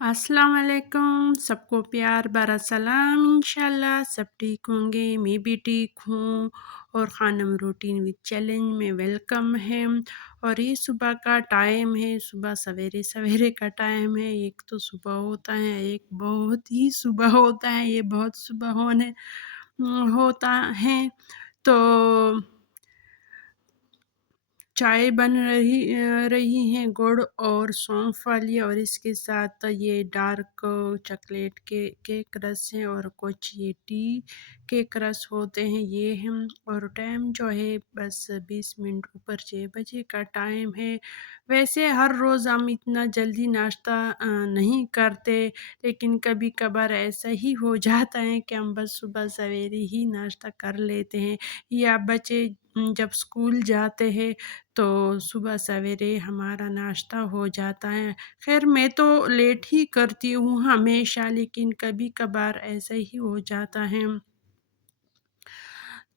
अस्सलाम वालेकुम, सबको प्यार भरा सलाम। इंशाल्लाह सब ठीक होंगे, मैं भी ठीक हूँ। और ख़ानम रूटीन विद चैलेंज में वेलकम है। और ये सुबह का टाइम है, सुबह सवेरे सवेरे का टाइम है। एक तो सुबह होता है, एक बहुत ही सुबह होता है, ये बहुत सुबह होता है। तो चाय बन रही है गुड़ और सौंफ वाली, और इसके साथ ये डार्क चॉकलेट के केक रस है, और कुछ ये टी केक रस होते हैं ये हम। और टाइम जो है बस 20 मिनट ऊपर 6 बजे का टाइम है। वैसे हर रोज़ हम इतना जल्दी नाश्ता नहीं करते, लेकिन कभी कभार ऐसा ही हो जाता है कि हम बस सुबह सवेरे ही नाश्ता कर लेते हैं, या बच्चे जब स्कूल जाते हैं तो सुबह सवेरे हमारा नाश्ता हो जाता है। ख़ैर मैं तो लेट ही करती हूँ हमेशा, लेकिन कभी कभार ऐसा ही हो जाता है।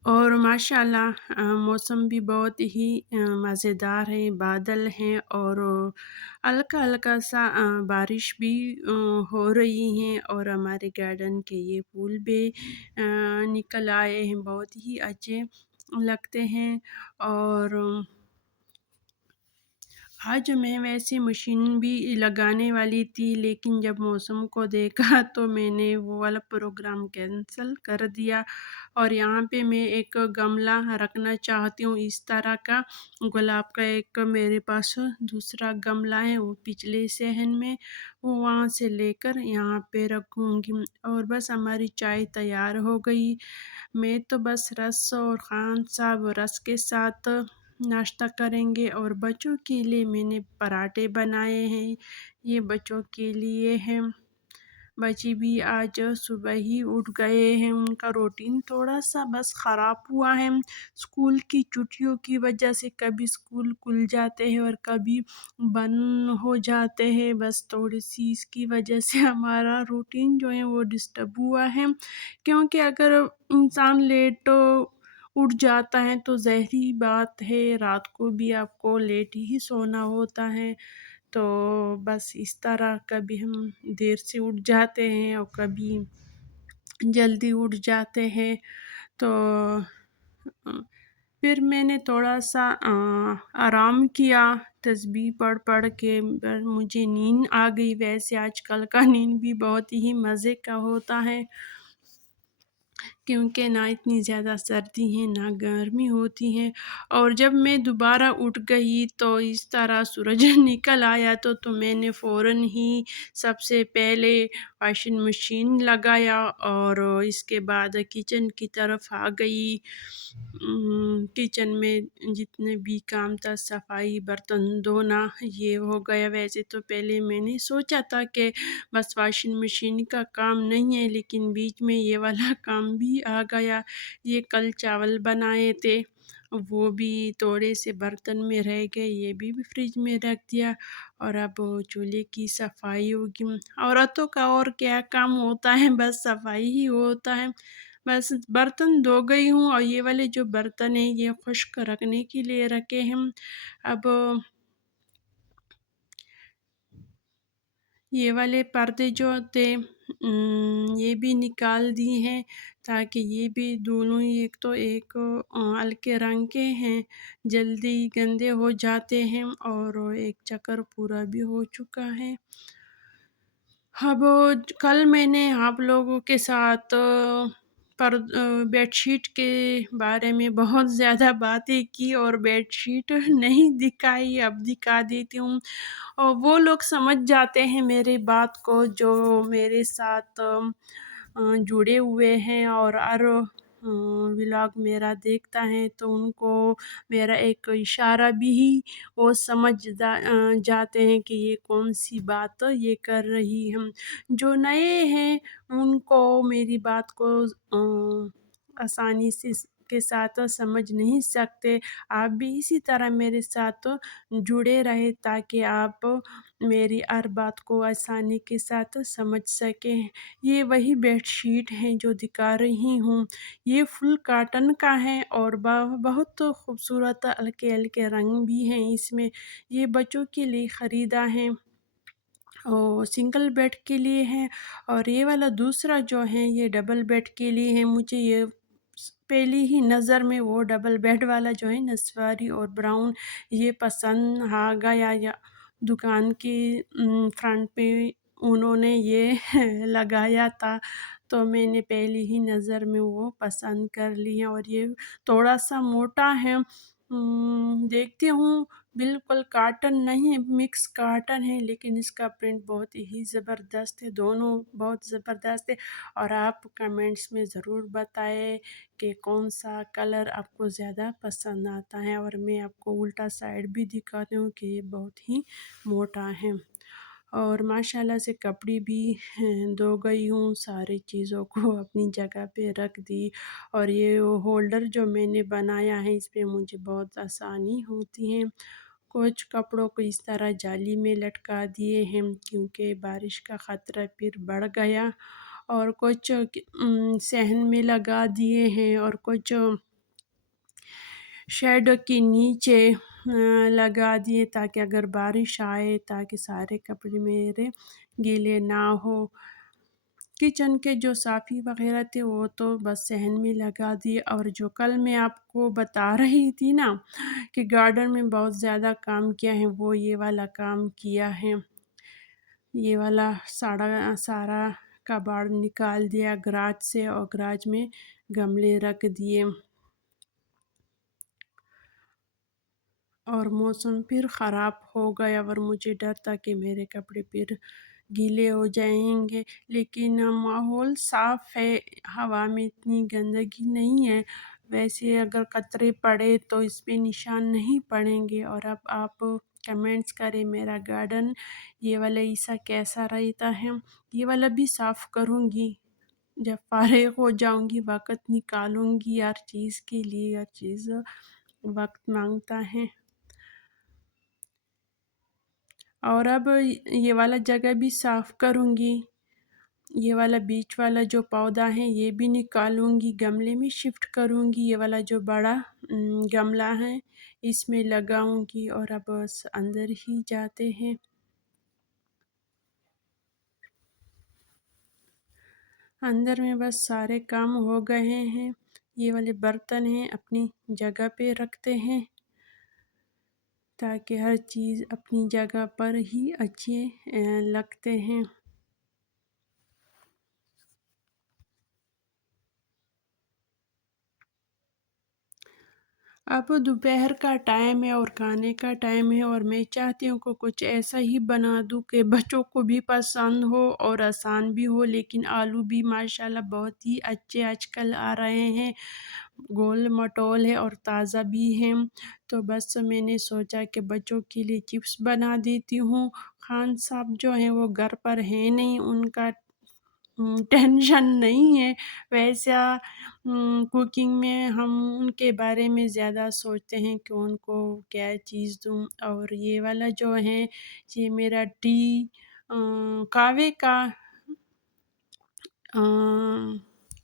और माशाल्लाह मौसम भी बहुत ही मज़ेदार है, बादल हैं, और हल्का हल्का सा बारिश भी हो रही है। और हमारे गार्डन के ये फूल भी निकल आए हैं, बहुत ही अच्छे लगते हैं। और आज मैं वैसे मशीन भी लगाने वाली थी, लेकिन जब मौसम को देखा तो मैंने वो वाला प्रोग्राम कैंसिल कर दिया। और यहाँ पे मैं एक गमला रखना चाहती हूँ इस तरह का, गुलाब का। एक मेरे पास दूसरा गमला है, वो पिछले सहन में, वो वहाँ से लेकर यहाँ पे रखूँगी। और बस हमारी चाय तैयार हो गई। मैं तो बस रस, और खान साहब रस के साथ नाश्ता करेंगे। और बच्चों के लिए मैंने पराठे बनाए हैं, ये बच्चों के लिए हैं। बच्चे भी आज सुबह ही उठ गए हैं, उनका रूटीन थोड़ा सा बस ख़राब हुआ है स्कूल की छुट्टियों की वजह से। कभी स्कूल खुल जाते हैं और कभी बंद हो जाते हैं, बस थोड़ी सी इसकी वजह से हमारा रूटीन जो है वो डिस्टर्ब हुआ है। क्योंकि अगर इंसान लेट उठ जाता है तो ज़ाहिरी बात है रात को भी आपको लेट ही सोना होता है। तो बस इस तरह कभी हम देर से उठ जाते हैं और कभी जल्दी उठ जाते हैं। तो फिर मैंने थोड़ा सा आराम किया, तस्बीह पढ़ पढ़ के, पर मुझे नींद आ गई। वैसे आजकल का नींद भी बहुत ही मज़े का होता है, क्योंकि ना इतनी ज़्यादा सर्दी है ना गर्मी होती है। और जब मैं दोबारा उठ गई तो इस तरह सूरज निकल आया, तो मैंने फ़ौरन ही सबसे पहले वॉशिंग मशीन लगाया, और इसके बाद किचन की तरफ आ गई। किचन में जितने भी काम था, सफाई, बर्तन धोना, ये हो गया। वैसे तो पहले मैंने सोचा था कि बस वॉशिंग मशीन का काम नहीं है, लेकिन बीच में ये वाला काम भी आ गया। ये कल चावल बनाए थे, वो भी थोड़े से बर्तन में रह गए, ये भी फ्रिज में रख दिया। और अब चूल्हे की सफाई होगी। औरतों का और क्या काम होता है, बस सफाई ही होता है। बस बर्तन धो गई हूँ, और ये वाले जो बर्तन हैं ये खुश्क रखने के लिए रखे हैं। अब ये वाले पर्दे जो थे ये भी निकाल दिए हैं, ताकि ये भी दोनों ही, एक तो एक हल्के रंग के हैं, जल्दी गंदे हो जाते हैं, और एक चक्कर पूरा भी हो चुका है। अब कल मैंने आप लोगों के साथ बेडशीट के बारे में बहुत ज़्यादा बातें की, और बेडशीट नहीं दिखाई, अब दिखा देती हूँ। और वो लोग समझ जाते हैं मेरी बात को जो मेरे साथ जुड़े हुए हैं, और हर व्लॉग मेरा देखता है, तो उनको मेरा एक इशारा भी वो समझ जाते हैं कि ये कौन सी बात ये कर रही हम। जो नए हैं उनको मेरी बात को आसानी से के साथ समझ नहीं सकते। आप भी इसी तरह मेरे साथ जुड़े रहे, ताकि आप मेरी हर बात को आसानी के साथ समझ सकें। ये वही बेडशीट हैं जो दिखा रही हूँ, ये फुल कॉटन का है, और बहुत खूबसूरत हल्के हल्के रंग भी हैं इसमें। ये बच्चों के लिए ख़रीदा है, सिंगल बेड के लिए है, और ये वाला दूसरा जो है ये डबल बेड के लिए है। मुझे ये पहली ही नज़र में वो डबल बेड वाला जो है नसवारी और ब्राउन ये पसंद आ गया। या दुकान के फ्रंट पे उन्होंने ये लगाया था, तो मैंने पहली ही नज़र में वो पसंद कर लिया। और ये थोड़ा सा मोटा है, देखती हूँ बिल्कुल कॉटन नहीं है, मिक्स कॉटन है, लेकिन इसका प्रिंट बहुत ही ज़बरदस्त है, दोनों बहुत ज़बरदस्त है। और आप कमेंट्स में ज़रूर बताएं कि कौन सा कलर आपको ज़्यादा पसंद आता है। और मैं आपको उल्टा साइड भी दिखाती हूँ कि ये बहुत ही मोटा है। और माशाल्लाह से कपड़े भी धो गई हूँ, सारी चीज़ों को अपनी जगह पे रख दी। और ये होल्डर जो मैंने बनाया है इस पे मुझे बहुत आसानी होती है। कुछ कपड़ों को इस तरह जाली में लटका दिए हैं क्योंकि बारिश का ख़तरा फिर बढ़ गया। और कुछ सहन में लगा दिए हैं, और कुछ शेड के नीचे लगा दिए ताकि अगर बारिश आए ताकि सारे कपड़े मेरे गीले ना हो। किचन के जो साफ़ी वगैरह थे वो तो बस सहन में लगा दिए। और जो कल मैं आपको बता रही थी ना कि गार्डन में बहुत ज़्यादा काम किया है, वो ये वाला काम किया है। ये वाला सारा सारा कबाड़ निकाल दिया गराज से, और गराज में गमले रख दिए। और मौसम फिर ख़राब हो गया और मुझे डर था कि मेरे कपड़े फिर गीले हो जाएंगे, लेकिन माहौल साफ़ है, हवा में इतनी गंदगी नहीं है। वैसे अगर कतरे पड़े तो इस पे निशान नहीं पड़ेंगे। और अब आप कमेंट्स करें मेरा गार्डन ये वाला ऐसा कैसा रहता है। ये वाला भी साफ़ करूँगी, जब फारिग हो जाऊँगी वक़्त निकालूँगी हर चीज़ के लिए। हर चीज़ वक़्त मांगता है। और अब ये वाला जगह भी साफ़ करूँगी। ये वाला बीच वाला जो पौधा है ये भी निकालूँगी, गमले में शिफ्ट करूँगी। ये वाला जो बड़ा गमला है इसमें लगाऊँगी। और अब बस अंदर ही जाते हैं। अंदर में बस सारे काम हो गए हैं। ये वाले बर्तन हैं अपनी जगह पे रखते हैं ताकि हर चीज़ अपनी जगह पर ही अच्छे लगते हैं। अब दोपहर का टाइम है और खाने का टाइम है, और मैं चाहती हूँ कि कुछ ऐसा ही बना दूँ कि बच्चों को भी पसंद हो और आसान भी हो। लेकिन आलू भी माशाल्लाह बहुत ही अच्छे आजकल आ रहे हैं, गोल मटोल है और ताज़ा भी हैं। तो बस मैंने सोचा कि बच्चों के लिए चिप्स बना देती हूँ। खान साहब जो हैं वो घर पर हैं नहीं, उनका टेंशन नहीं है वैसा। कुकिंग में हम उनके बारे में ज़्यादा सोचते हैं कि उनको क्या चीज़ दूँ। और ये वाला जो है ये मेरा कहवे का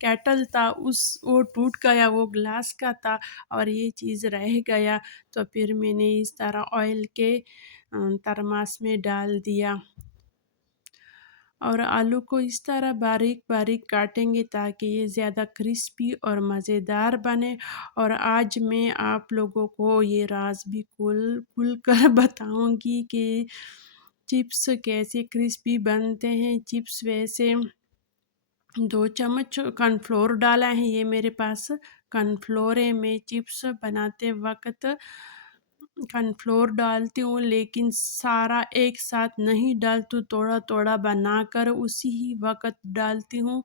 केटल था, उस वो टूट गया, वो ग्लास का था और ये चीज़ रह गया। तो फिर मैंने इस तरह ऑयल के थर्मास में डाल दिया। और आलू को इस तरह बारीक बारीक काटेंगे ताकि ये ज़्यादा क्रिस्पी और मज़ेदार बने। और आज मैं आप लोगों को ये राज भी खुल खुल कर बताऊंगी कि चिप्स कैसे क्रिस्पी बनते हैं। चिप्स वैसे 2 चम्मच कॉर्नफ्लोर डाला है, ये मेरे पास कॉर्नफ्लोर है। मैं चिप्स बनाते वक्त कॉर्नफ्लोर डालती हूँ, लेकिन सारा एक साथ नहीं डालती हूँ, थोड़ा थोड़ा बनाकर उसी ही वक्त डालती हूँ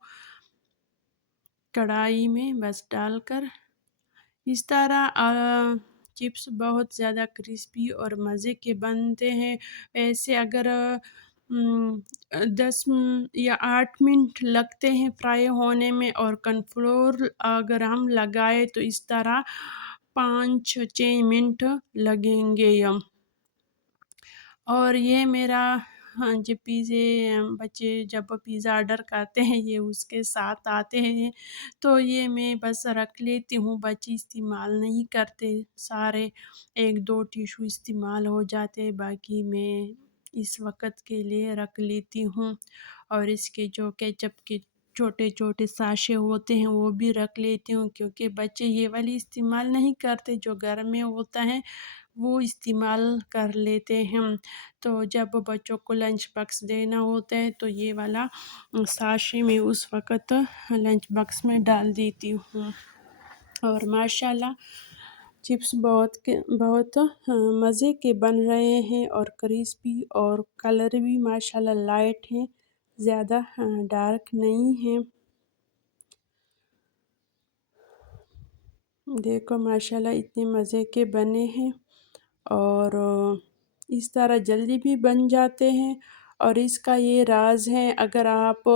कढ़ाई में, बस डालकर इस तरह चिप्स बहुत ज़्यादा क्रिस्पी और मज़े के बनते हैं। ऐसे अगर 10 या 8 मिनट लगते हैं फ्राई होने में, और कॉर्नफ्लोर अगर हम लगाए तो इस तरह 5-6 मिनट लगेंगे। और ये मेरा हाँ जी, बच्चे जब पिज़्ज़ा ऑर्डर करते हैं ये उसके साथ आते हैं, तो ये मैं बस रख लेती हूँ, बच्चे इस्तेमाल नहीं करते सारे। 1-2 टिश्यू इस्तेमाल हो जाते, बाकी मैं اس وقت کے لیے رکھ لیتی ہوں، اور اس کے جو کیچپ کے چھوٹے چھوٹے ساشے ہوتے ہیں وہ بھی رکھ لیتی ہوں، کیونکہ بچے یہ والی استعمال نہیں کرتے، جو گھر میں ہوتا ہے وہ استعمال کر لیتے ہیں۔ تو جب بچوں کو لنچ باکس دینا ہوتا ہے تو یہ والا ساشے میں اس وقت لنچ باکس میں ڈال دیتی ہوں۔ اور ماشاءاللہ چپس بہت مزے کے بن رہے ہیں، اور کرسپی، اور کلر بھی ماشاءاللہ لائٹ ہیں، زیادہ ڈارک نہیں ہیں۔ دیکھو ماشاءاللہ اتنے مزے کے بنے ہیں، اور اس طرح جلدی بھی بن جاتے ہیں۔ اور اس کا یہ راز ہے، اگر آپ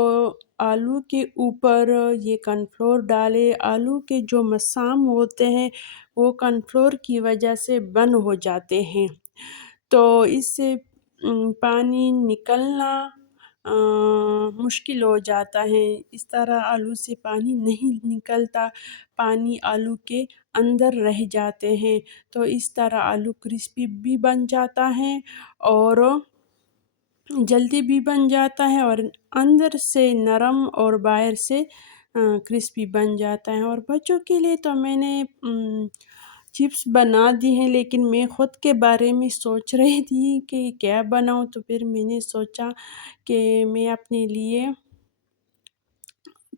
آلو کے اوپر یہ کارن فلور ڈالے، آلو کے جو مسام ہوتے ہیں وہ کارن فلور کی وجہ سے بند ہو جاتے ہیں، تو اس سے پانی نکلنا مشکل ہو جاتا ہے۔ اس طرح آلو سے پانی نہیں نکلتا، پانی آلو کے اندر رہ جاتے ہیں، تو اس طرح آلو کرسپی بھی بن جاتا ہے، اور جلدی بھی بن جاتا ہے، اور اندر سے نرم اور باہر سے کرسپی بن جاتا ہے۔ اور بچوں کے لیے تو میں نے چپس بنا دی ہیں، لیکن میں خود کے بارے میں سوچ رہی تھی کہ کیا بناؤں، تو پھر میں نے سوچا کہ میں اپنے لیے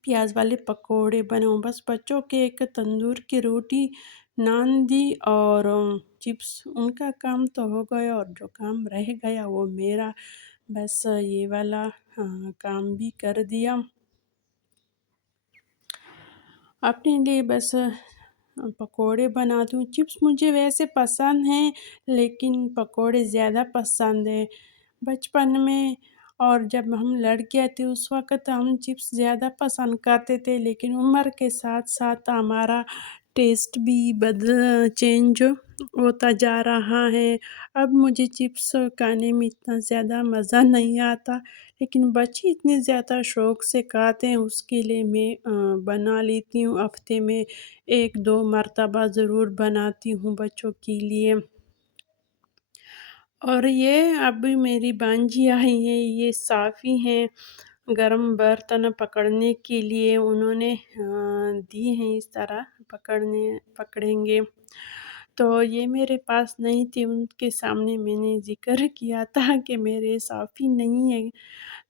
پیاز والے پکوڑے بناؤں۔ بس بچوں کے ایک تندور کی روٹی، نان دی، اور چپس، ان کا کام تو ہو گیا، اور جو کام رہ گیا وہ میرا، بس یہ والا کام بھی کر دیا اپنے لیے۔ بس پکوڑے بنا دوں۔ چپس مجھے ویسے پسند ہیں، لیکن پکوڑے زیادہ پسند ہیں۔ بچپن میں اور جب ہم لڑکیاں تھے اس وقت ہم چپس زیادہ پسند کرتے تھے، لیکن عمر کے ساتھ ساتھ ہمارا ٹیسٹ بھی چینج ہوتا جا رہا ہے۔ اب مجھے چپس کھانے میں اتنا زیادہ مزہ نہیں آتا، لیکن بچے اتنے زیادہ شوق سے کھاتے ہیں، اس کے لیے میں بنا لیتی ہوں، ہفتے میں 1-2 مرتبہ ضرور بناتی ہوں بچوں کے لیے۔ اور یہ اب میری بانجی آئی ہیں، یہ صافی ہیں، گرم برتن پکڑنے کے لیے انہوں نے دی ہیں، اس طرح پکڑیں گے، تو یہ میرے پاس نہیں تھی، ان کے سامنے میں نے ذکر کیا تھا کہ میرے صافی نہیں ہے،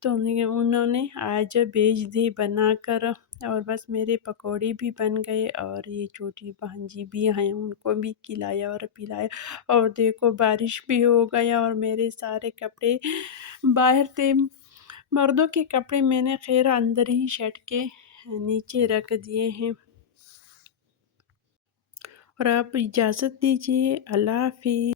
تو انہوں نے آج بھیج دی بنا کر، اور بس میرے پکوڑے بھی بن گئے، اور یہ چھوٹی بھانجی بھی ہیں، ان کو بھی کھلایا اور پلایا، اور دیکھو بارش بھی ہو گیا، اور میرے سارے کپڑے باہر تھے، مردوں کے کپڑے میں نے خیر اندر ہی شیڈ کے نیچے رکھ دیے ہیں۔ اور آپ اجازت دیجیے، اللہ حافظ۔